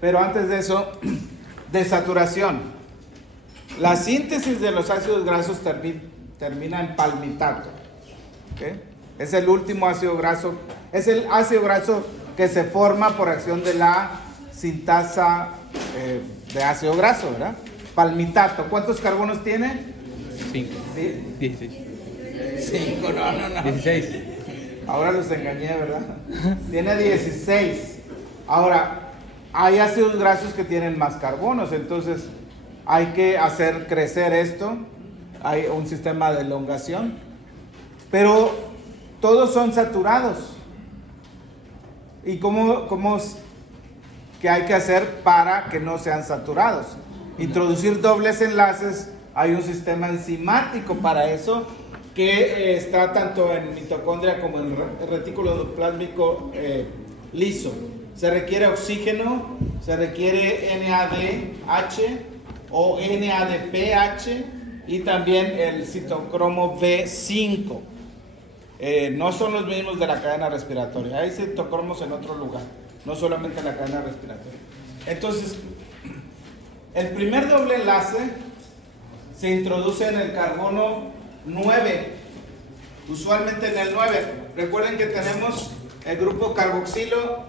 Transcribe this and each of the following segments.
Pero antes de eso, desaturación. La síntesis de los ácidos grasos termina en palmitato. ¿Okay? Es el último ácido graso, es el ácido graso que se forma por acción de la sintasa de ácido graso, ¿verdad? Palmitato. ¿Cuántos carbonos tiene? 5. ¿Sí? 16. 5, no. 16. Ahora los engañé, ¿verdad? Tiene 16. Ahora, hay ácidos grasos que tienen más carbonos, entonces hay que hacer crecer esto. Hay un sistema de elongación, pero todos son saturados. ¿Y cómo que hay que hacer para que no sean saturados? Introducir dobles enlaces. Hay un sistema enzimático para eso que está tanto en mitocondria como en el retículo endoplásmico liso. Se requiere oxígeno, se requiere NADH o NADPH y también el citocromo B5. No son los mismos de la cadena respiratoria. Hay citocromos en otro lugar, no solamente en la cadena respiratoria. Entonces, el primer doble enlace se introduce en el carbono 9, usualmente en el 9. Recuerden que tenemos el grupo carboxilo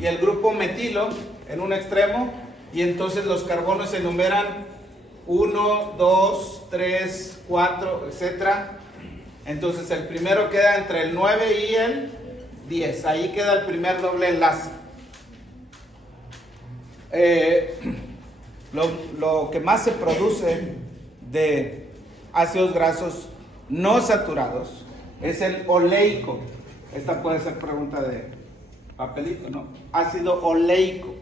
y el grupo metilo en un extremo, y entonces los carbonos se enumeran 1, 2, 3, 4, etc. Entonces el primero queda entre el 9 y el 10. Ahí queda el primer doble enlace. Lo que más se produce de ácidos grasos no saturados es el oleico. Esta puede ser pregunta de papelito, ¿no? Ácido oleico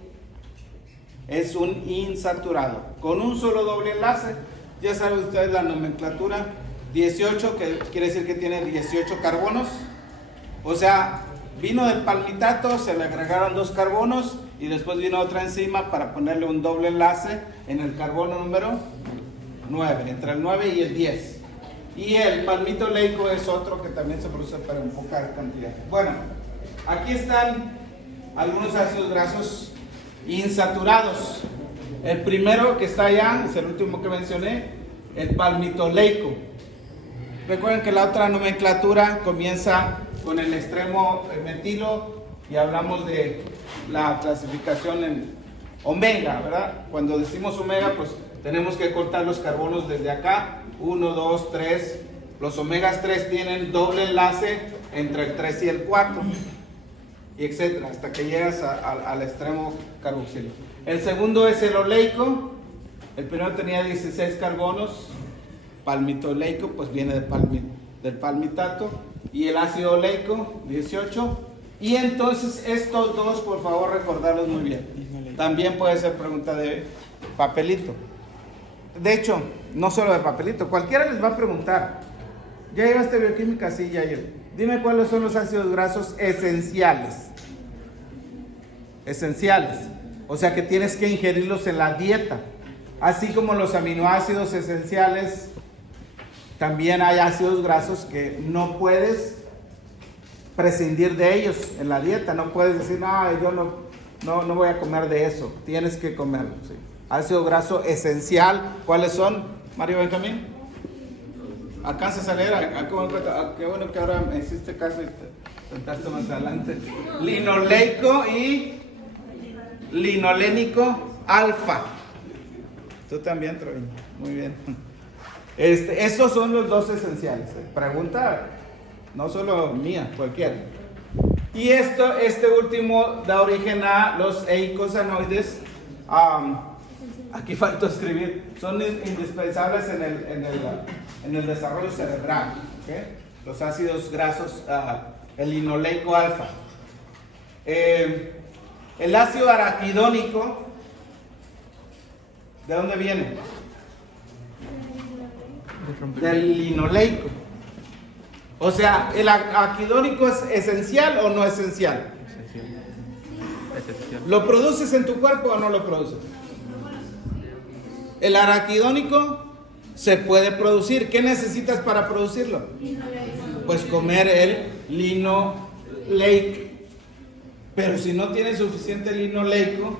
es un insaturado con un solo doble enlace. Ya saben ustedes la nomenclatura 18, que quiere decir que tiene 18 carbonos. O sea, vino del palmitato, se le agregaron 2 carbonos y después vino otra enzima para ponerle un doble enlace en el carbono número 9, entre el 9 y el 10. Y el palmito oleico es otro que también se produce pero en poca cantidad. Bueno, aquí están algunos ácidos grasos insaturados. El primero que está allá es el último que mencioné, el palmito oleico. Recuerden que la otra nomenclatura comienza con el extremo metilo y hablamos de la clasificación en omega, ¿verdad? Cuando decimos omega, pues tenemos que cortar los carbonos desde acá, 1, 2, 3. Los omegas 3 tienen doble enlace entre el 3 y el 4, y etcétera, hasta que llegas al extremo carboxilo. El segundo es el oleico. El primero tenía 16 carbonos. Palmito oleico, pues viene del palmitato. Y el ácido oleico, 18. Y entonces estos dos, por favor, recordarlos muy bien. También puede ser pregunta de papelito. De hecho, no solo de papelito, cualquiera les va a preguntar. ¿Ya llevaste bioquímica? Sí, ya llevo. Dime cuáles son los ácidos grasos esenciales. Esenciales. O sea que tienes que ingerirlos en la dieta. Así como los aminoácidos esenciales, también hay ácidos grasos que no puedes prescindir de ellos en la dieta. No puedes decir, no, yo no voy a comer de eso. Tienes que comerlo. ¿Sí? Ácido graso esencial. ¿Cuáles son, Mario Benjamín? ¿Alcanzas a leer? Qué bueno que ahora me hiciste caso y te sentaste más adelante. Linoleico y linolénico alfa. Tú también, Troy. Muy bien. Estos son los dos esenciales. Pregunta, no solo mía, cualquiera. Y este último da origen a los eicosanoides. Aquí faltó escribir. Son indispensables en el desarrollo cerebral. ¿Okay? Los ácidos grasos, el linoleico alfa. El ácido araquidónico, ¿de dónde viene? Del linoleico. O sea, ¿el araquidónico es esencial o no esencial? Esencial. ¿Lo produces en tu cuerpo o no lo produces? El araquidónico se puede producir. ¿Qué necesitas para producirlo? Pues comer el linoleico. Pero si no tienes suficiente linoleico,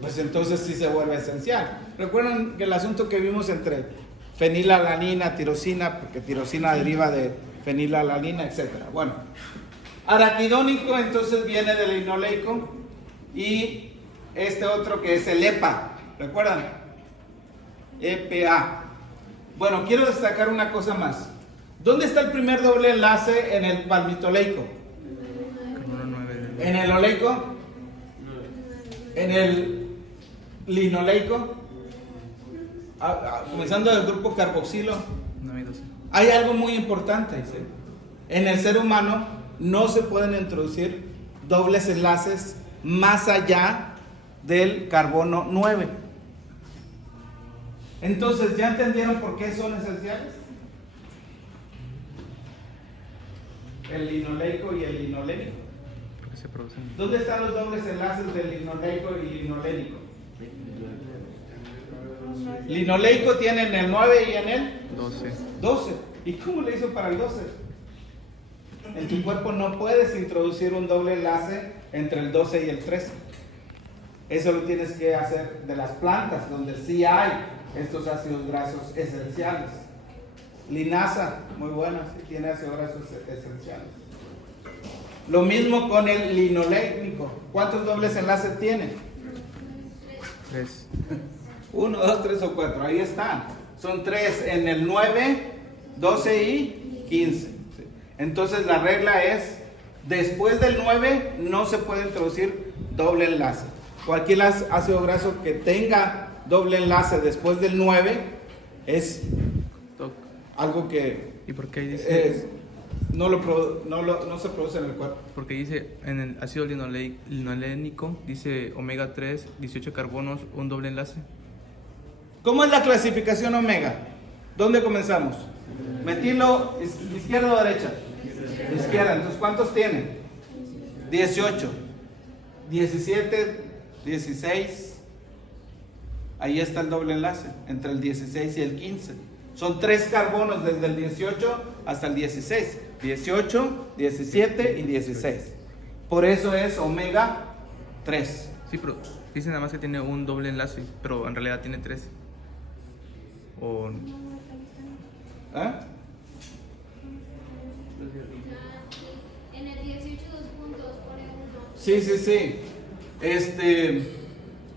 pues entonces sí se vuelve esencial. Recuerden que el asunto que vimos entre fenilalanina, tirosina, porque tirosina deriva de fenilalanina, etc. Bueno, araquidónico entonces viene del linoleico, y este otro que es el EPA, ¿recuerdan? EPA. Bueno, quiero destacar una cosa más. ¿Dónde está el primer doble enlace en el palmitoleico? ¿En el oleico? ¿En el linoleico? Comenzando del grupo carboxilo. Hay algo muy importante. ¿Sí? En el ser humano no se pueden introducir dobles enlaces más allá del carbono 9. Entonces, ¿ya entendieron por qué son esenciales? El linoleico y el linolénico. ¿Dónde están los dobles enlaces del linoleico y linolénico? Linoleico tiene en el 9 y en el 12. ¿Y cómo le hizo para el 12? En tu cuerpo no puedes introducir un doble enlace entre el 12 y el 13. Eso lo tienes que hacer de las plantas, donde sí hay estos ácidos grasos esenciales. Linasa, muy buena, sí tiene ácidos grasos esenciales. Lo mismo con el linolénico. ¿Cuántos dobles enlaces tiene? 3. 1, 2, 3 o 4. Ahí están. Son 3 en el 9, 12 y 15. ¿Sí? Entonces la regla es, después del 9 no se puede introducir doble enlace. Cualquier ácido graso que tenga doble enlace después del 9 es algo que ¿Y por qué dice? No se produce en el cuerpo. Porque dice en el ácido linolénico, dice omega 3, 18 carbonos, un doble enlace. ¿Cómo es la clasificación omega? ¿Dónde comenzamos? Metilo, izquierda o derecha. Izquierda. Entonces, ¿cuántos tiene? 18, 17, 16. Ahí está el doble enlace entre el 16 y el 15. Son 3 carbonos desde el 18 hasta el 16. 18, 17 y 16. Por eso es omega 3. Sí, pero dice nada más que tiene un doble enlace, pero en realidad tiene 3. O... ¿Eh? En el 18 dos puntos, pone 1. Sí.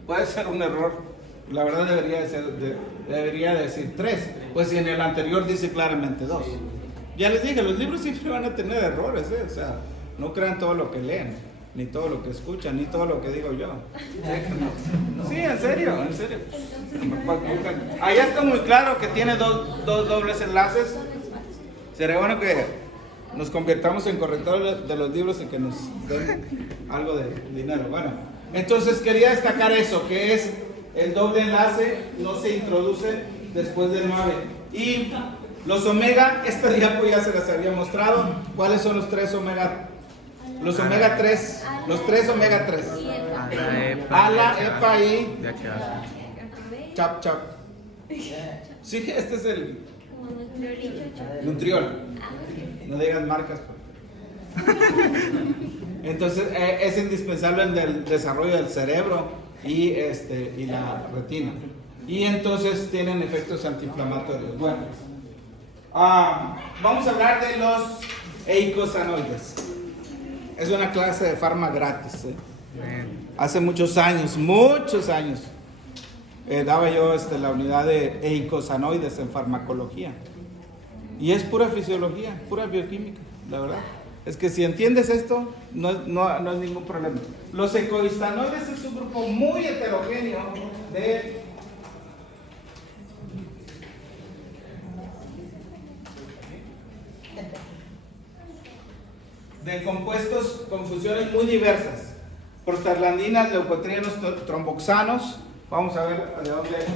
Puede ser un error. La verdad debería decir 3. Pues si en el anterior dice claramente 2. Ya les dije, los libros siempre van a tener errores, ¿eh? O sea, no crean todo lo que leen, ni todo lo que escuchan, ni todo lo que digo yo. Sí, en serio. Allá está muy claro que tiene dos dobles enlaces. Sería bueno que nos convirtamos en correctores de los libros y que nos den algo de dinero. Bueno, entonces quería destacar eso, que es el doble enlace no se introduce después del 9. Y los omega, esta diapo ya se las había mostrado. ¿Cuáles son los 3 omega? Los omega 3, los 3 omega 3. ALA, EPA y chap. Sí, este es el Nutriol. No digas marcas. Entonces es indispensable en el desarrollo del cerebro y la retina. Y entonces tienen efectos antiinflamatorios. Bueno, vamos a hablar de los eicosanoides. Es una clase de fármaco gratis. Hace muchos años, daba yo la unidad de eicosanoides en farmacología. Y es pura fisiología, pura bioquímica, la verdad. Es que si entiendes esto, no es ningún problema. Los eicosanoides es un grupo muy heterogéneo de compuestos con funciones muy diversas. Prostaglandinas, leucotrienos, tromboxanos. Vamos a ver de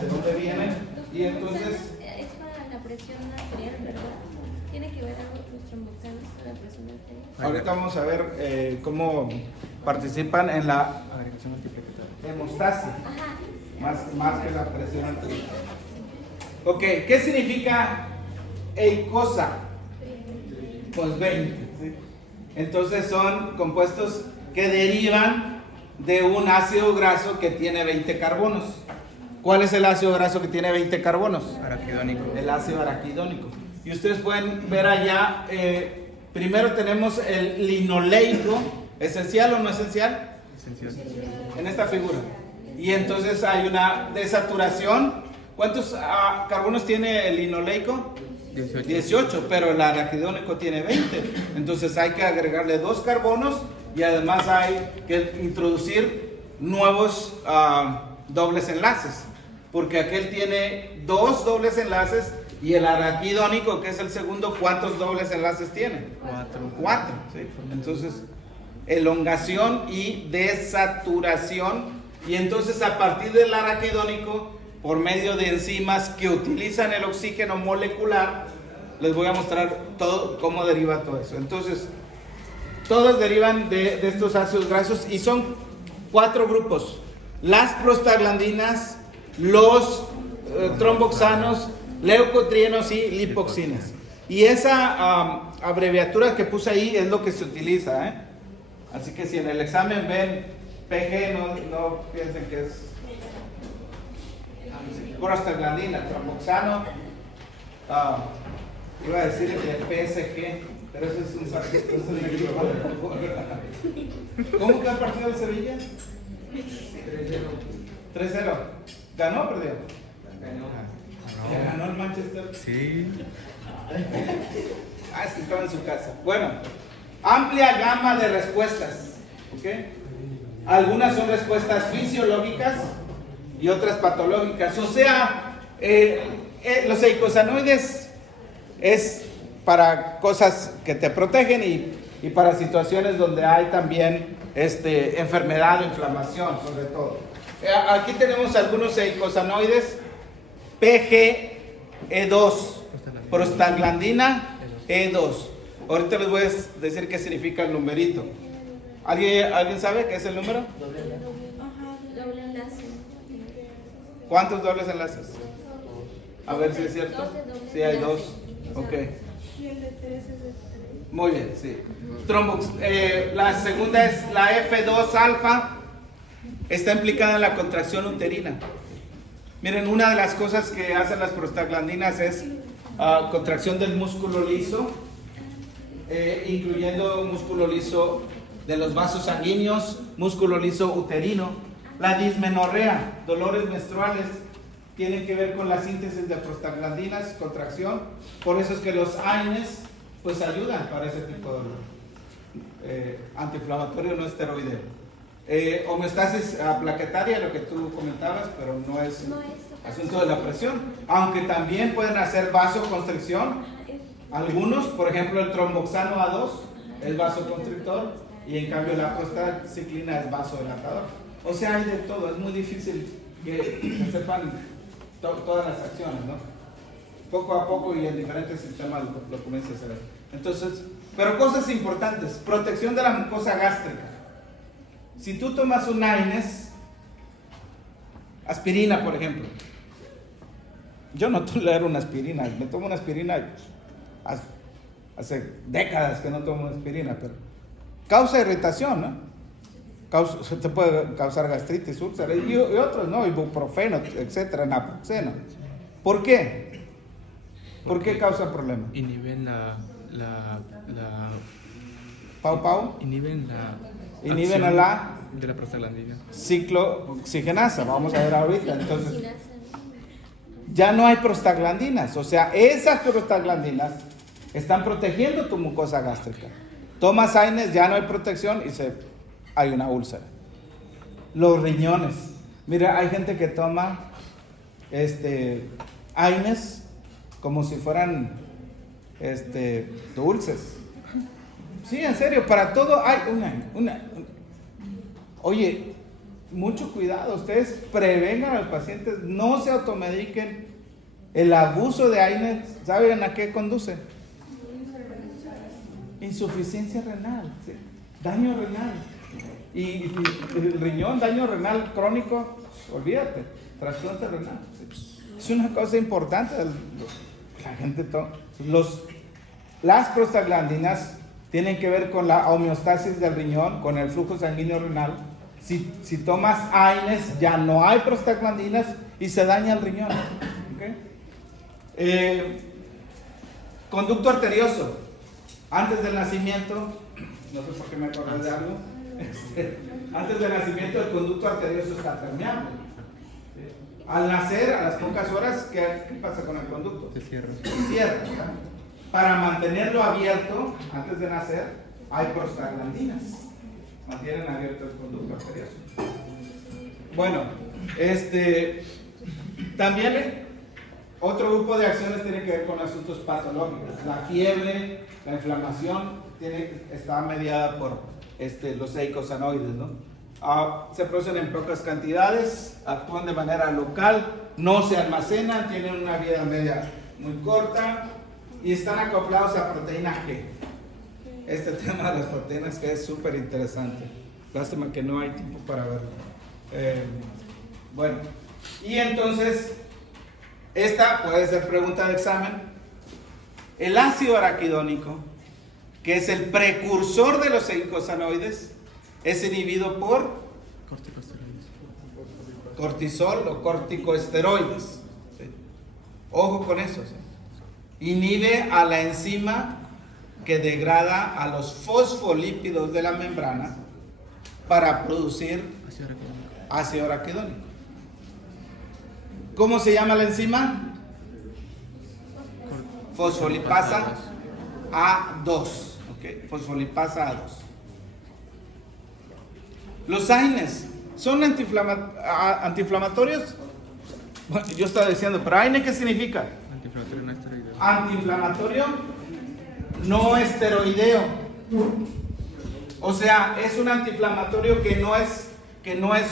dónde vienen. Y entonces... Es para la presión arterial, ¿verdad? ¿Tiene que ver algo los tromboxanos con la presión arterial? Ahorita vamos a ver cómo participan en la hemostasis, más que la presión arterial. Ok, ¿qué significa eicosa? Pues 20. ¿Sí? Entonces son compuestos que derivan de un ácido graso que tiene 20 carbonos. ¿Cuál es el ácido graso que tiene 20 carbonos? Araquidónico. El ácido araquidónico. Y ustedes pueden ver allá, primero tenemos el linoleico, ¿esencial o no esencial? Esencial. En esta figura. Y entonces hay una desaturación. ¿Cuántos carbonos tiene el linoleico? 18, pero el araquidónico tiene 20. Entonces hay que agregarle 2 carbonos y además hay que introducir nuevos dobles enlaces. Porque aquel tiene 2 dobles enlaces y el araquidónico, que es el segundo, ¿cuántos dobles enlaces tiene? 4. ¿Sí? Entonces, elongación y desaturación. Y entonces a partir del araquidónico, por medio de enzimas que utilizan el oxígeno molecular, les voy a mostrar todo cómo deriva todo eso. Entonces, todos derivan de estos ácidos grasos y son 4 grupos: las prostaglandinas, los tromboxanos, leucotrienos y lipoxinas. Y esa abreviatura que puse ahí es lo que se utiliza, ¿eh? Así que si en el examen ven PG, no piensen que es prostaglandina, tromboxano, iba a decir que PSG, pero eso es un partido, eso es un equipo de fútbol. ¿Cómo quedó el partido de Sevilla? 3-0. ¿Ganó o perdió? ¿Ya ganó el Manchester? Sí. Es que estaba en su casa. Bueno, amplia gama de respuestas, ¿ok? Algunas son respuestas fisiológicas y otras patológicas. O sea, los eicosanoides es para cosas que te protegen y para situaciones donde hay también enfermedad o inflamación, sobre todo. Aquí tenemos algunos eicosanoides: PGE2, prostaglandina E2. Ahorita les voy a decir qué significa el numerito. ¿Alguien sabe qué es el número? Doble enlace. ¿Cuántos dobles enlaces? A ver si es cierto. Sí, hay 2. Ok. Muy bien, sí. La segunda es la F2 alfa. Está implicada en la contracción uterina. Miren, una de las cosas que hacen las prostaglandinas es contracción del músculo liso, incluyendo músculo liso de los vasos sanguíneos, músculo liso uterino. La dismenorrea, dolores menstruales, tienen que ver con la síntesis de prostaglandinas, contracción. Por eso es que los AINES pues ayudan para ese tipo de dolor. Antiinflamatorio no esteroideo. Homeostasis plaquetaria, lo que tú comentabas, pero no es asunto de la presión. Aunque también pueden hacer vasoconstricción. Algunos, por ejemplo, el tromboxano A2 es vasoconstrictor y en cambio la prostaciclina es vasodilatador. O sea, hay de todo. Es muy difícil que sepan todas las acciones, ¿no? Poco a poco y en diferentes sistemas lo comienza a hacer. Entonces, pero cosas importantes: protección de la mucosa gástrica. Si tú tomas un AINES, aspirina, por ejemplo. Yo no tolero una aspirina. Me tomo una aspirina hace décadas que no tomo una aspirina, pero causa irritación, ¿no? Te puede causar gastritis, úlceras y otros, ¿no? Ibuprofeno, etcétera, naproxeno. ¿Por qué? ¿Por qué causa problemas? Inhiben Inhiben a la de la prostaglandina. ciclooxigenasa. Vamos a ver ahorita. Entonces, ya no hay prostaglandinas. O sea, esas prostaglandinas están protegiendo tu mucosa gástrica. Tomas AINES, ya no hay protección y hay una úlcera. Los riñones. Mira, hay gente que toma AINES como si fueran dulces. Sí, en serio, para todo hay una. Oye, mucho cuidado, ustedes prevengan a los pacientes, no se automediquen. El abuso de AINES, ¿saben a qué conduce? Insuficiencia renal, ¿sí? Daño renal. Y el riñón, daño renal crónico, olvídate, trasplante renal. ¿Sí? Es una cosa importante. La gente las prostaglandinas tienen que ver con la homeostasis del riñón, con el flujo sanguíneo renal, Si tomas AINES, ya no hay prostaglandinas y se daña el riñón. ¿Ok? Conducto arterioso. Antes del nacimiento, no sé por qué me acordé de algo. Antes del nacimiento, el conducto arterioso está permeable. Al nacer, a las pocas horas, ¿qué pasa con el conducto? Se cierra. Se cierra. Para mantenerlo abierto, antes de nacer, hay prostaglandinas. Mantienen abierto el conducto arterioso. Bueno, también otro grupo de acciones tiene que ver con asuntos patológicos. La fiebre, la inflamación, está mediada por los eicosanoides, ¿no? Se producen en pocas cantidades, actúan de manera local, no se almacenan, tienen una vida media muy corta y están acoplados a proteína G. Este tema de las proteínas que es súper interesante. Lástima que no hay tiempo para verlo. Bueno, y entonces, esta puede ser pregunta de examen. El ácido araquidónico, que es el precursor de los eicosanoides, es inhibido por cortisol o corticosteroides. ¿Sí? Ojo con eso. ¿Sí? Inhibe a la enzima que degrada a los fosfolípidos de la membrana para producir ácido araquidónico. ¿Cómo se llama la enzima? Fosfolipasa A2. ¿Okay? Fosfolipasa A2. Los AINES son antiinflamatorios. Bueno, yo estaba diciendo, pero AINE, ¿qué significa? Antiinflamatorio no esteroideo. Antiinflamatorio no esteroideo. O sea, es un antiinflamatorio que no es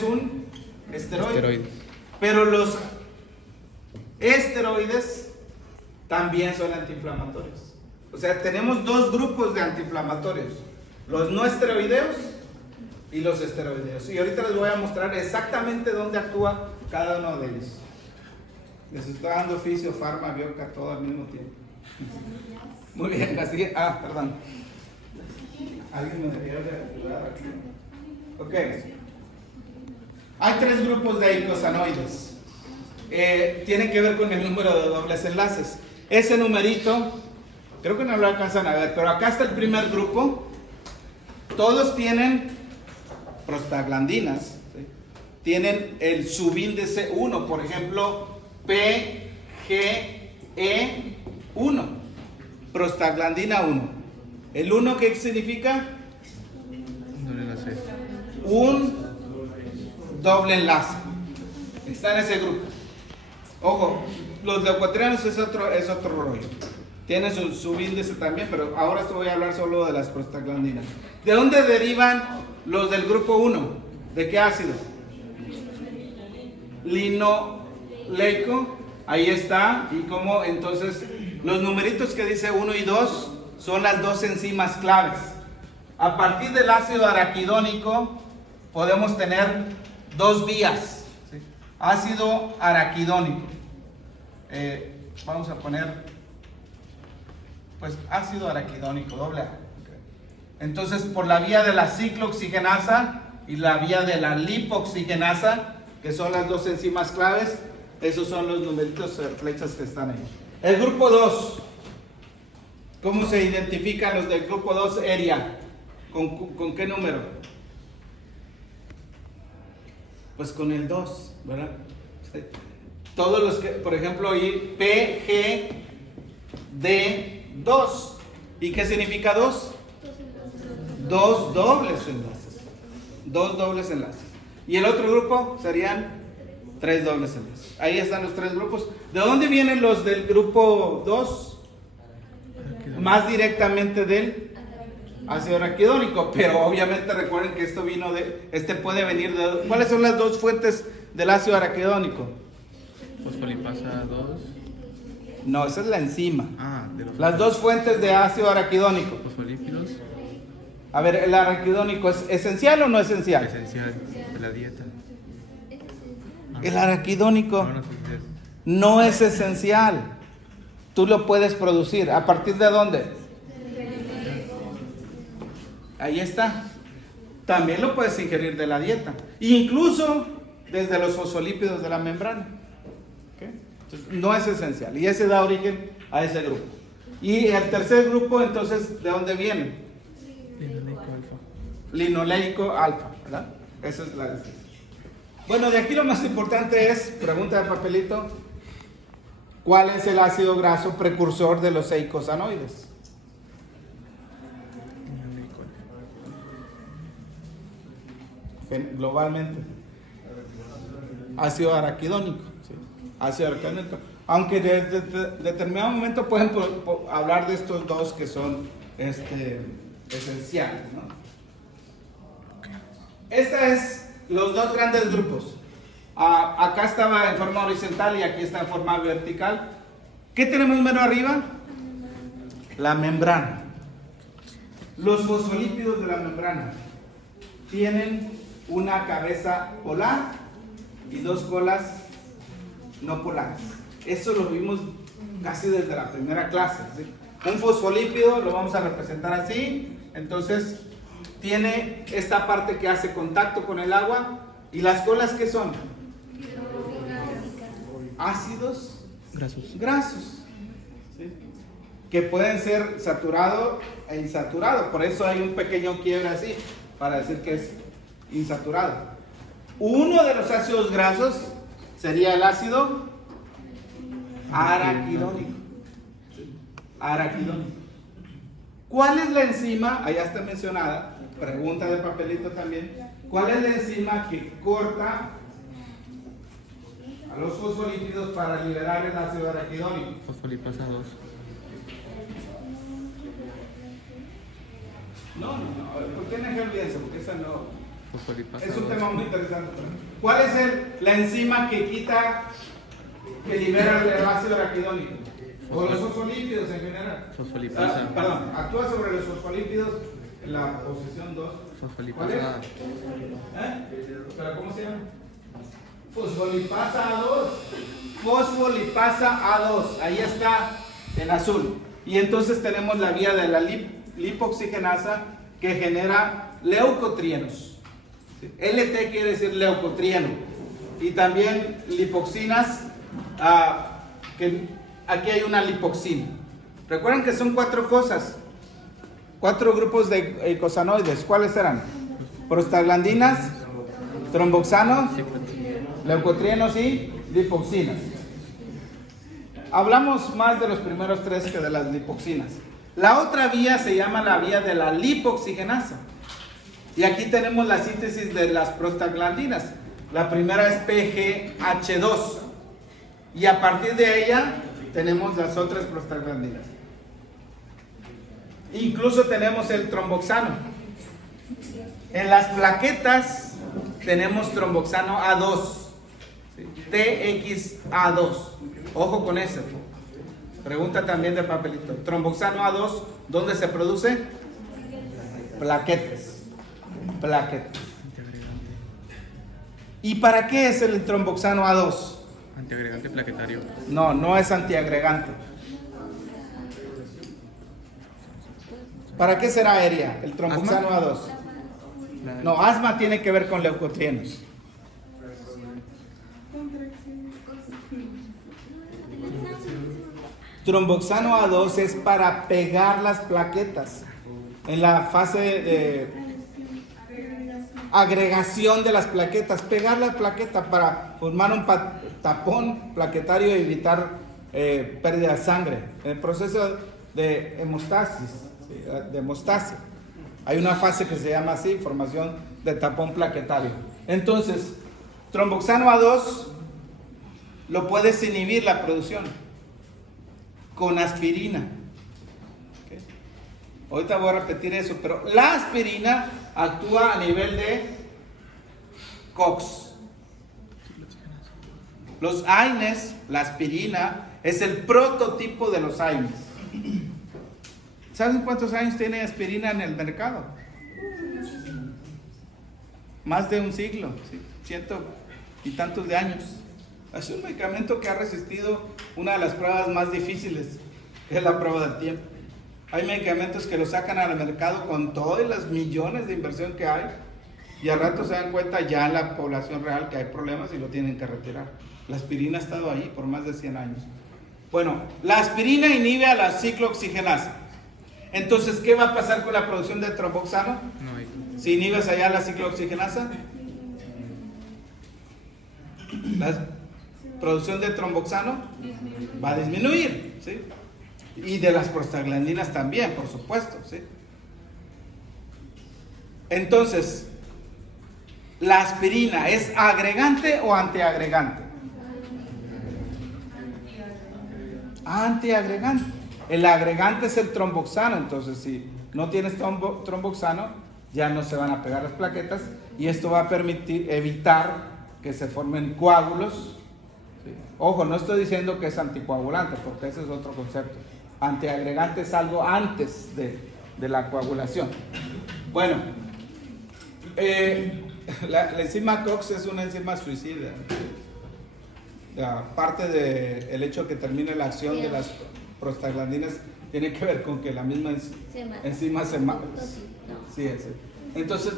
un esteroide. Pero los esteroides también son antiinflamatorios. O sea, tenemos dos grupos de antiinflamatorios: los no esteroideos y los esteroideos. Y ahorita les voy a mostrar exactamente dónde actúa cada uno de ellos. Les estoy dando fisio, farma, bioca, todo al mismo tiempo. Muy bien, así. Perdón. ¿Alguien me debería de ayudar aquí? Ok. Hay tres grupos de eicosanoides. Tienen que ver con el número de dobles enlaces. Ese numerito, creo que no lo alcanzan a ver, pero acá está el primer grupo. Todos tienen prostaglandinas, ¿sí? Tienen el subíndice 1, por ejemplo, PGE1, prostaglandina 1. ¿El 1 qué significa? Un doble enlace. Está en ese grupo. Ojo, los leucotrienos es otro rollo. Tiene su subíndice también, pero ahora esto voy a hablar solo de las prostaglandinas. ¿De dónde derivan los del grupo 1? ¿De qué ácido? Linoleico. Ahí está. Y como entonces los numeritos que dice 1 y 2 son las dos enzimas claves. A partir del ácido araquidónico podemos tener dos vías. ¿Sí? Ácido araquidónico. Vamos a poner pues ácido araquidónico, doble A. Okay. Entonces, por la vía de la ciclooxigenasa y la vía de la lipoxigenasa, que son las dos enzimas claves, esos son los numeritos flechas que están ahí. El grupo 2, ¿cómo se identifican los del grupo 2 ERIA? ¿Con qué número? Pues con el 2, ¿verdad? Sí. Todos los que, por ejemplo, ahí PGD2. ¿Y qué significa 2? Dos dobles enlaces. Dos dobles enlaces. Y el otro grupo serían 3 dobles enlaces. Ahí están los 3 grupos. ¿De dónde vienen los del grupo 2? Más directamente del ácido araquidónico, pero obviamente recuerden que esto puede venir de... ¿Cuáles son las dos fuentes del ácido araquidónico? Fosfolipasa 2. No, esa es la enzima. De los Las dos fuentes de ácido araquidónico. fosfolípidos. A ver, ¿el araquidónico es esencial o no esencial? Esencial de la dieta. El araquidónico No, no es esencial. Tú lo puedes producir. ¿A partir de dónde? Ahí está. también lo puedes ingerir de la dieta, incluso desde los fosfolípidos de la membrana. ¿Ok? Entonces, no es esencial, y ese da origen a ese grupo. Y el tercer grupo, entonces, ¿de dónde viene? Linoleico alfa. Linoleico alfa, ¿verdad? Esa es la diferencia. Bueno, de aquí lo más importante es, pregunta de papelito, ¿cuál es el ácido graso precursor de los eicosanoides? Linoleico alfa. Globalmente. Ácido araquidónico. ¿Sí? Ácido araquidónico. Aunque desde determinado momento pueden hablar de estos dos que son esenciales, ¿no? Esta es los dos grandes grupos. Acá estaba en forma horizontal y aquí está en forma vertical. ¿Qué tenemos mero arriba? La membrana. Los fosfolípidos de la membrana tienen una cabeza polar y dos colas no polares. Eso lo vimos casi desde la primera clase, ¿sí? Un fosfolípido lo vamos a representar así. Entonces tiene esta parte que hace contacto con el agua. ¿Y las colas qué son? Ácidos grasos, ¿sí? Que pueden ser saturado e insaturado. Por eso hay un pequeño quiebre así, para decir que es insaturado. Uno de los ácidos grasos sería el ácido araquidónico. Araquidónico. ¿Cuál es la enzima? Allá está mencionada. Pregunta de papelito también. ¿Cuál es la enzima que corta a los fosfolípidos para liberar el ácido araquidónico? Fosfolipasa 2. No. ¿Por qué no se olvídense? Porque esa no. Fosfolipasa Es un 2. tema muy interesante. ¿Cuál es la enzima que libera el ácido araquidónico? O los fosfolípidos en general. Fosfolipasa. Perdón, actúa sobre los fosfolípidos en la posición 2. ¿Cuál es? Fosfolipasa. ¿Pero cómo se llama? Fosfolipasa A2. Fosfolipasa A2. Ahí está en azul. Y entonces tenemos la vía de la lipoxigenasa que genera leucotrienos. LT quiere decir leucotrieno. Y también lipoxinas, que aquí hay una lipoxina. Recuerden que son 4 cosas, 4 grupos de eicosanoides. ¿Cuáles eran? Prostaglandinas, tromboxanos, leucotrienos y lipoxinas. Hablamos más de los primeros 3 que de las lipoxinas. La otra vía se llama la vía de la lipoxigenasa. Y aquí tenemos la síntesis de las prostaglandinas. La primera es PGH2. Y a partir de ella tenemos las otras prostaglandinas. Incluso tenemos el tromboxano. En las plaquetas tenemos tromboxano A2. TXA2. Ojo con eso. Pregunta también de papelito. Tromboxano A2, ¿dónde se produce? Plaquetas. Plaquetas. ¿Y para qué es el tromboxano A2? Antiagregante plaquetario. No es antiagregante. ¿Para qué será aérea el tromboxano A2? No, asma tiene que ver con leucotrienos. Tromboxano A2 es para pegar las plaquetas en la fase de agregación de las plaquetas, pegar la plaqueta para formar un tapón plaquetario y evitar pérdida de sangre. En el proceso de hemostasis, ¿sí? De hemostasia, hay una fase que se llama así, formación de tapón plaquetario. Entonces, tromboxano A2 lo puedes inhibir la producción con aspirina. ¿Okay? Ahorita voy a repetir eso, pero la aspirina actúa a nivel de COX. Los AINES, la aspirina, es el prototipo de los AINES. ¿Saben cuántos años tiene aspirina en el mercado? Más de un siglo, ¿sí? 100 y tantos de años. Es un medicamento que ha resistido una de las pruebas más difíciles, que es la prueba del tiempo. Hay medicamentos que los sacan al mercado con todos los millones de inversión que hay Y al rato se dan cuenta ya en la población real que hay problemas y lo tienen que retirar. La aspirina ha estado ahí por más de 100 años. Bueno, la aspirina inhibe a la ciclooxigenasa. Entonces, ¿qué va a pasar con la producción de tromboxano? No hay. Si inhibes allá la ciclooxigenasa, la producción de tromboxano va a disminuir, ¿sí? Y de las prostaglandinas también, por supuesto, ¿sí? Entonces, ¿la aspirina es agregante o antiagregante? Antiagregante. El agregante es el tromboxano, entonces si no tienes tromboxano, ya no se van a pegar las plaquetas y esto va a permitir evitar que se formen coágulos. ¿Sí? Ojo, no estoy diciendo que es anticoagulante, porque ese es otro concepto. Antiagregante es algo antes de la coagulación. Bueno, la enzima COX es una enzima suicida. Parte del hecho de que termine la acción de las prostaglandinas tiene que ver con que la misma enzima se mata. Sí, sí. Entonces,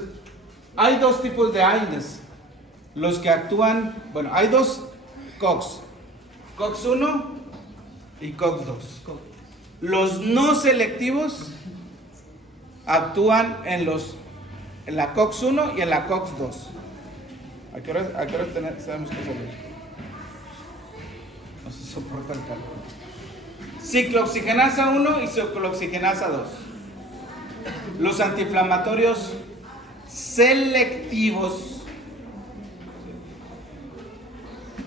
hay dos tipos de AINES. Los que actúan, bueno, hay dos COX, COX-1 y COX-2. Los no selectivos actúan en la COX-1 y en la COX-2. ¿A qué hora sabemos que salir? No se soporta el calor. Ciclooxigenasa 1 y ciclooxigenasa 2. Los antiinflamatorios selectivos.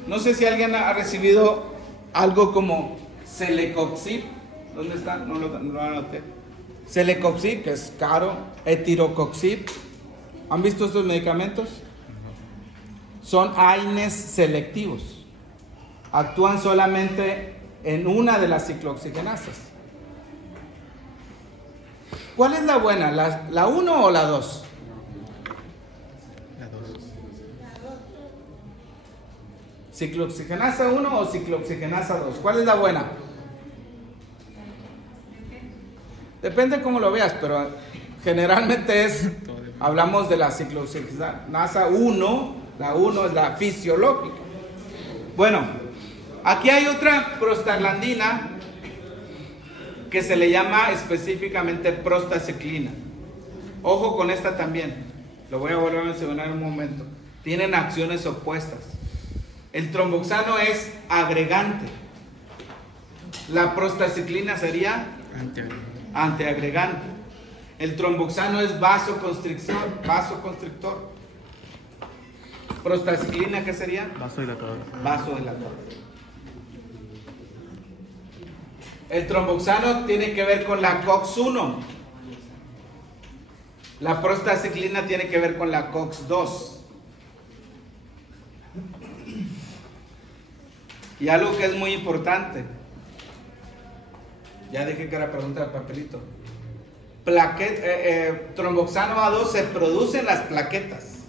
No sé si alguien ha recibido algo como Celecoxib. ¿Dónde está? No lo anoté. Celecoxib, que es caro. Etirocoxib. ¿Han visto estos medicamentos? Son AINES selectivos. Actúan solamente en una de las ciclooxigenasas. ¿Cuál es la buena? ¿La 1 o la 2? La 2. ¿Ciclooxigenasa 1 o ciclooxigenasa 2? ¿Cuál es la buena? Depende cómo lo veas, pero generalmente hablamos de la ciclooxigenasa 1. La 1 es la fisiológica. Bueno, aquí hay otra prostaglandina que se le llama específicamente prostaciclina. Ojo con esta también. Lo voy a volver a mencionar en un momento. Tienen acciones opuestas. El tromboxano es agregante. La prostaciclina sería antiagregante. El tromboxano es vasoconstrictor. Prostaciclina, ¿qué sería? Vasodilatador. Vasodilatador. El tromboxano tiene que ver con la COX-1. La prostaciclina tiene que ver con la COX-2. Y algo que es muy importante. Ya dije que era pregunta de papelito. Tromboxano A2 se produce en las plaquetas.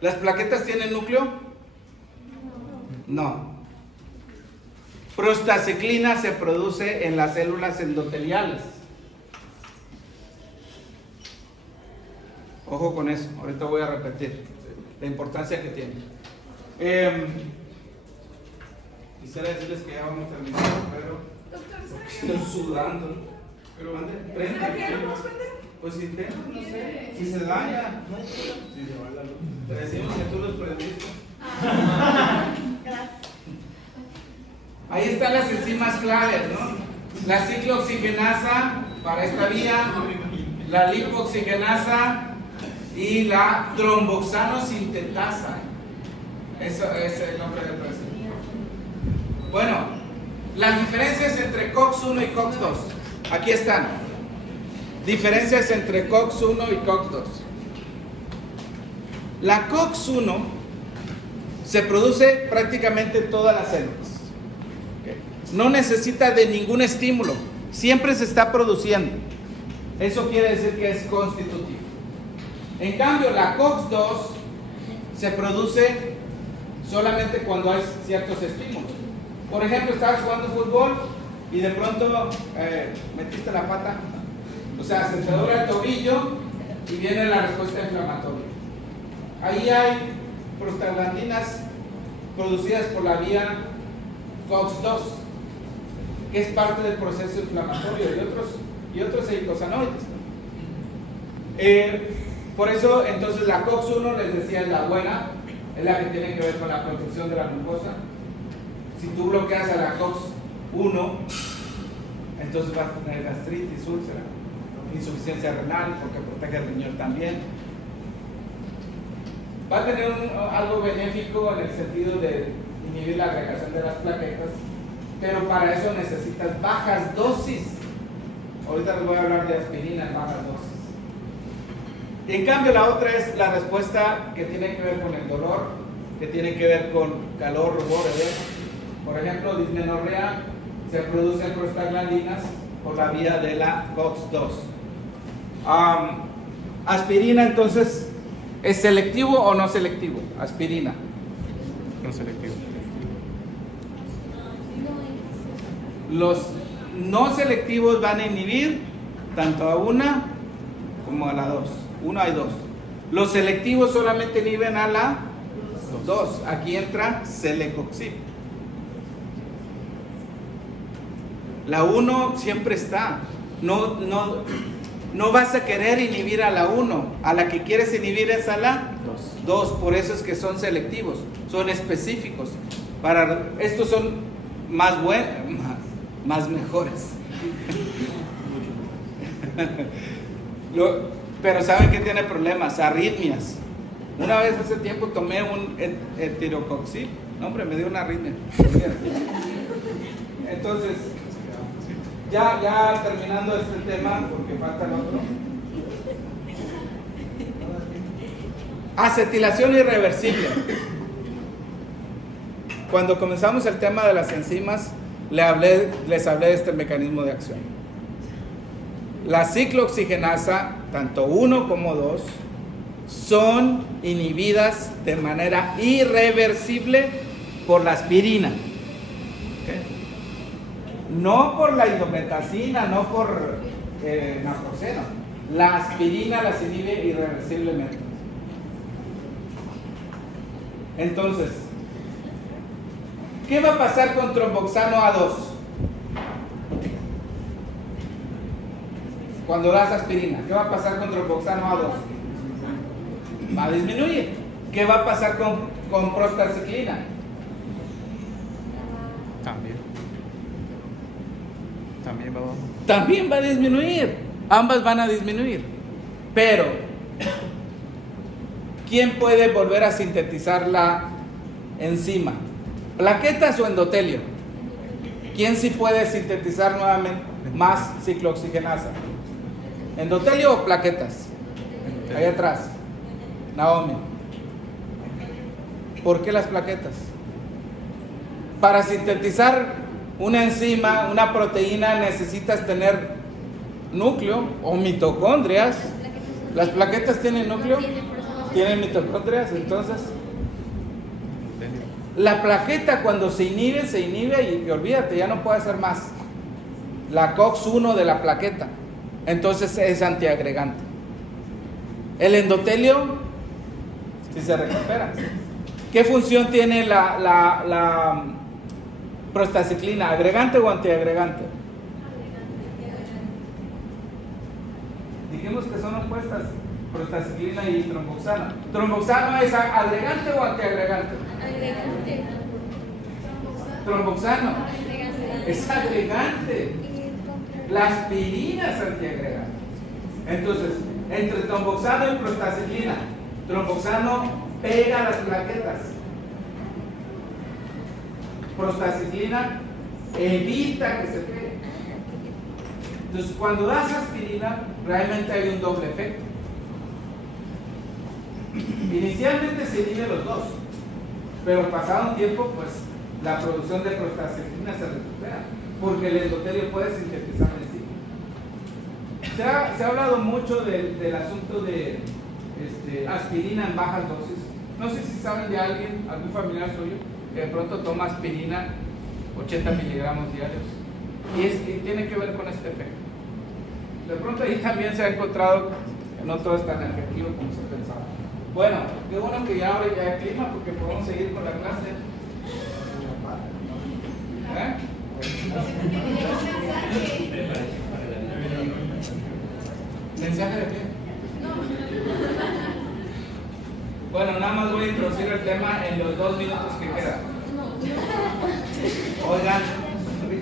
¿Las plaquetas tienen núcleo? No. Prostaciclina se produce en las células endoteliales. Ojo con eso, ahorita voy a repetir la importancia que tiene. Quisiera decirles que ya vamos terminando, pero estoy sudando. Pero prende. Pues si te, no sé, si se daña, te decimos que tú los prendiste. Ahí están las enzimas claves, ¿no? La ciclooxigenasa para esta vía, la lipoxigenasa y la tromboxano sintetasa. Eso es el nombre de la. Bueno, las diferencias entre COX-1 y COX-2. Aquí están. Diferencias entre COX-1 y COX-2. La COX-1 se produce prácticamente en todas las células. No necesita de ningún estímulo. Siempre se está produciendo. Eso quiere decir que es constitutivo. En cambio, la COX-2 se produce solamente cuando hay ciertos estímulos. Por ejemplo, estabas jugando fútbol y de pronto metiste la pata. O sea, se te dobla el tobillo y viene la respuesta inflamatoria. Ahí hay prostaglandinas producidas por la vía COX-2, que es parte del proceso inflamatorio, y otros eicosanoides. Por eso, entonces, la COX-1, les decía, es la buena, es la que tiene que ver con la protección de la glucosa. Si tú bloqueas a la COX-1, entonces vas a tener gastritis, úlcera, insuficiencia renal, porque protege el riñón también. Va a tener algo benéfico en el sentido de inhibir la agregación de las plaquetas, pero para eso necesitas bajas dosis. Ahorita les voy a hablar de aspirina en bajas dosis. En cambio, la otra es la respuesta que tiene que ver con el dolor, que tiene que ver con calor, rubor, edema. Por ejemplo, dismenorrea, se producen prostaglandinas por la vía de la COX-2. Aspirina, entonces, ¿es selectivo o no selectivo? Aspirina. No selectivo. Los no selectivos van a inhibir tanto a una como a la 2. Uno hay 2. Los selectivos solamente inhiben a la 2. Aquí entra celecoxib. La 1 siempre está. No vas a querer inhibir a la 1. A la que quieres inhibir es a la 2. Por eso es que son selectivos. Son específicos. Estos son más buenos, más mejores. Pero ¿saben qué tiene problemas? Arritmias. Una vez hace tiempo tomé un etirocoxib. No, hombre, me dio una arritmia. Entonces, ya terminando este tema, porque falta el otro. Acetilación irreversible. Cuando comenzamos el tema de las enzimas, les hablé de este mecanismo de acción. La ciclooxigenasa, tanto 1 como 2, son inhibidas de manera irreversible por la aspirina. ¿Okay? No por la indometacina, no por naproxeno. La aspirina las inhibe irreversiblemente. Entonces, ¿qué va a pasar con tromboxano A2? Cuando das aspirina, ¿qué va a pasar con tromboxano A2? Va a disminuir. ¿Qué va a pasar con prostaciclina? También va a disminuir. Ambas van a disminuir. Pero, ¿quién puede volver a sintetizar la enzima? ¿Plaquetas o endotelio? ¿Quién sí puede sintetizar nuevamente más ciclooxigenasa? ¿Endotelio o plaquetas? Ahí atrás. Naomi. ¿Por qué las plaquetas? Para sintetizar una enzima, una proteína, necesitas tener núcleo o mitocondrias. ¿Las plaquetas tienen núcleo? ¿Tienen mitocondrias? Entonces, la plaqueta cuando se inhibe y olvídate, ya no puede hacer más. La COX-1 de la plaqueta. Entonces es antiagregante. El endotelio, si se recupera. ¿Qué función tiene la prostaciclina? ¿Agregante o antiagregante? Dijimos que son opuestas, prostaciclina y tromboxano. ¿Tromboxano es agregante o antiagregante? Agregante. Tromboxano es agregante. La aspirina es antiagregante. Entonces, entre tromboxano y prostaciclina, tromboxano pega las plaquetas. Prostaciclina evita que se pegue. Entonces, cuando das aspirina, realmente hay un doble efecto. Inicialmente se inhiben los dos, pero pasado un tiempo, pues la producción de prostaciclina se recupera, porque el endotelio puede sintetizar el ciclo. Se ha hablado mucho del asunto de aspirina en bajas dosis. No sé si saben de alguien, algún familiar suyo, que de pronto toma aspirina 80 miligramos diarios. Y tiene que ver con este efecto. De pronto ahí también se ha encontrado No todo es tan efectivo como se pensaba. Bueno, qué bueno que ya ahora ya hay clima porque podemos seguir con la clase. ¿Eh? ¿Mensaje de qué? Bueno, nada más voy a introducir el tema en los 2 minutos que quedan. Oigan,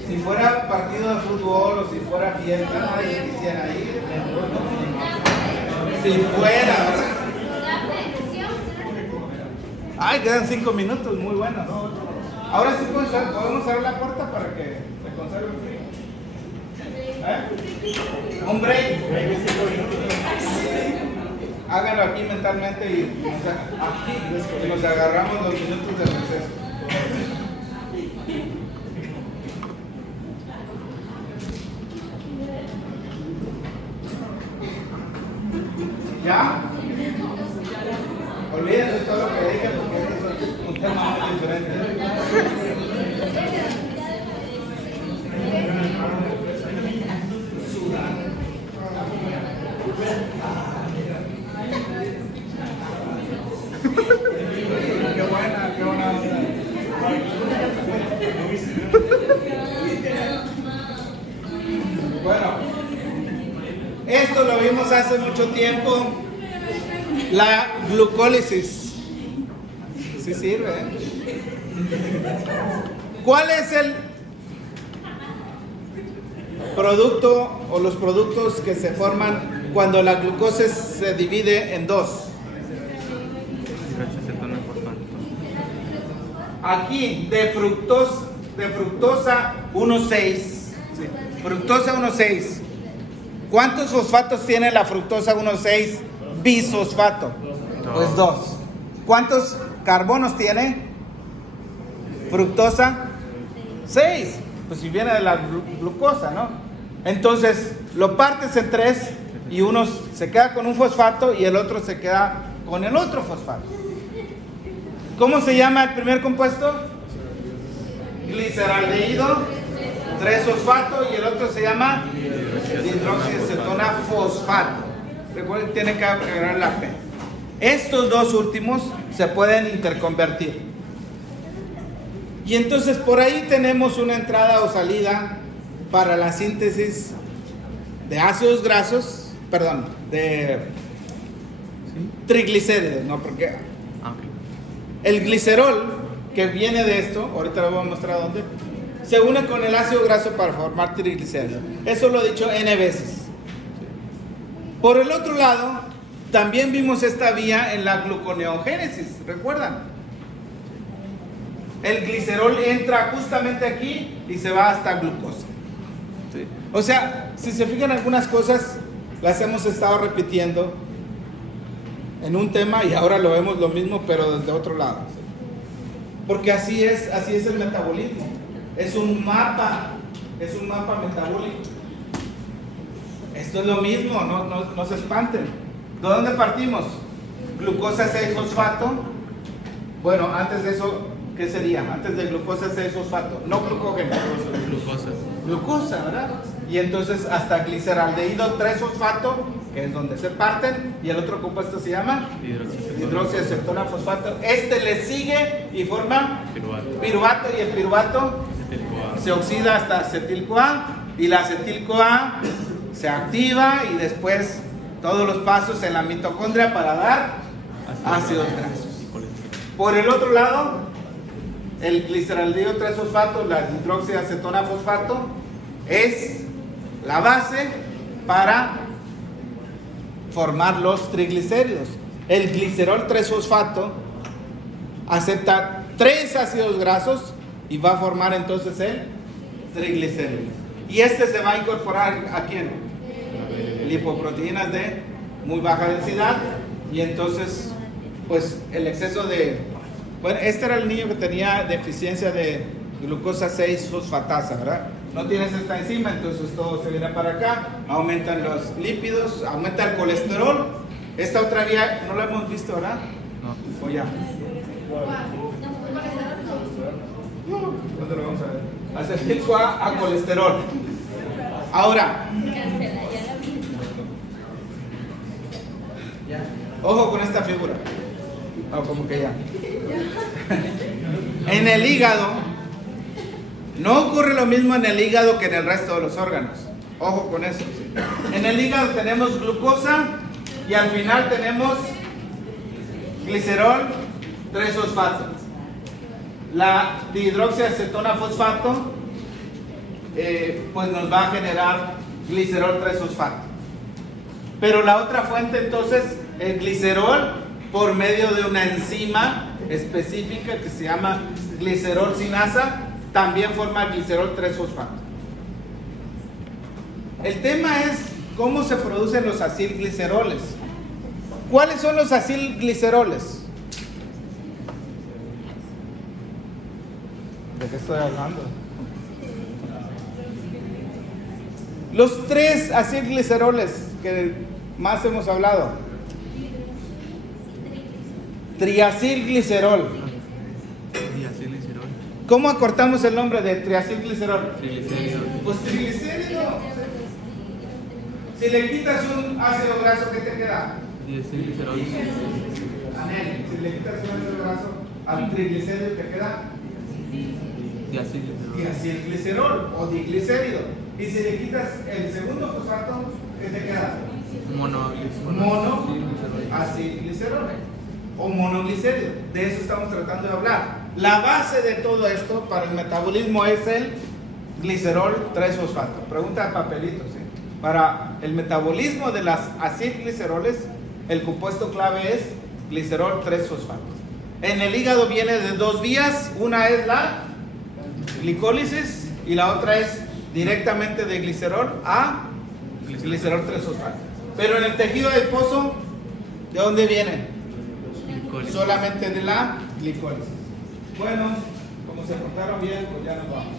si fuera partido de fútbol o si fuera fiesta, nadie quisiera ir. Si fuera, ¿verdad? Ay, quedan 5 minutos, muy buenos. Ahora sí podemos abrir la puerta para que se conserve el frío. Un break. Háganlo aquí mentalmente y nos agarramos los minutos de receso. ¿Ya? Olvídense todo lo que dije porque este es un tema muy diferente. Qué buena onda. Bueno, esto lo vimos hace mucho tiempo. La glucólisis. Sí sirve, ¿eh? ¿Cuál es el producto o los productos que se forman cuando la glucosa se divide en 2? Aquí, de fructosa 1,6. Fructosa 1,6. ¿Cuántos fosfatos tiene la fructosa 1,6 bisfosfato? Pues 2. ¿Cuántos carbonos tiene? Fructosa 6. Pues si viene de la glucosa, ¿no? Entonces lo partes en 3 y uno se queda con un fosfato y el otro se queda con el otro fosfato. ¿Cómo se llama el primer compuesto? Gliceraldehído 3-fosfato y el otro se llama hidroxiacetona fosfato. Recuerden, tiene que agregar la P. Estos dos últimos se pueden interconvertir. Y entonces por ahí tenemos una entrada o salida para la síntesis de ácidos grasos, perdón, de triglicéridos, ¿no? Porque el glicerol que viene de esto, ahorita lo voy a mostrar dónde, se une con el ácido graso para formar triglicéridos. Eso lo he dicho N veces. Por el otro lado, también vimos esta vía en la gluconeogénesis, ¿recuerdan? El glicerol entra justamente aquí y se va hasta glucosa. ¿Sí? O sea, si se fijan, algunas cosas las hemos estado repitiendo en un tema y ahora lo vemos lo mismo pero desde otro lado. ¿Sí? Porque así es el metabolismo. Es un mapa metabólico. Esto es lo mismo, no se espanten. ¿De dónde partimos? Glucosa 6-fosfato. Bueno, antes de eso, ¿qué sería? Antes de glucosa 6-fosfato, no glucógeno. Glucosa, ¿verdad? Y entonces hasta gliceraldehído 3-fosfato, que es donde se parten, y el otro compuesto se llama hidroxiacetona fosfato. Este le sigue y forma piruvato, y el piruvato se oxida hasta acetil-CoA, y la acetil-CoA se activa y después todos los pasos en la mitocondria para dar ácidos grasos. Por el otro lado, el gliceraldehído 3-fosfato, la hidroxiacetona fosfato, es la base para formar los triglicéridos. El glicerol 3-fosfato acepta 3 ácidos grasos y va a formar entonces el triglicérido. Y este se va a incorporar ¿a quién? Lipoproteínas de muy baja densidad, y entonces pues el exceso de, bueno, este era el niño que tenía deficiencia de glucosa 6-fosfatasa, ¿verdad? No tienes esta enzima, entonces todo se viene para acá, aumentan los lípidos, aumenta el colesterol. Esta otra vía no la hemos visto, ¿verdad? No. ¿O ya? ¿Dónde lo vamos a ver? Acetil-CoA a colesterol. Ahora, Ojo con esta figura. O como que ya. En el hígado, no ocurre lo mismo en el hígado que en el resto de los órganos. Ojo con eso. ¿Sí? En el hígado tenemos glucosa y al final tenemos glicerol 3-fosfato. La dihidroxiacetona fosfato pues nos va a generar glicerol 3-fosfato. Pero la otra fuente entonces, el glicerol por medio de una enzima específica que se llama glicerol sinasa, también forma glicerol 3-fosfato. El tema es cómo se producen los acilgliceroles. ¿Cuáles son los acilgliceroles? ¿De qué estoy hablando? Los 3 acilgliceroles que más hemos hablado. Triacilglicerol. Diacilglicerol. ¿Cómo acortamos el nombre de triacilglicerol? Triglicéridos. Pues triglicérido. Si le quitas un ácido graso, ¿qué te queda? Diacilglicerol. Anel. Si le quitas un ácido graso al triglicérido, ¿te queda? Diacilglicerol. Diacilglicerol o diglicérido. Y si le quitas el segundo fosfato, ¿qué te queda? Monoacilglicerol o monoglicérido. De eso estamos tratando de hablar. La base de todo esto para el metabolismo es el glicerol 3-fosfato. Pregunta de papelito, ¿sí? Para el metabolismo de las acilgliceroles, el compuesto clave es glicerol 3-fosfato. En el hígado viene de 2 vías. Una es la glicólisis y la otra es directamente de glicerol a glicerol 3-fosfato. Pero en el tejido adiposo, ¿de dónde viene? Glicólisis. Solamente de la glicólisis. Bueno, como se portaron bien, pues ya nos vamos.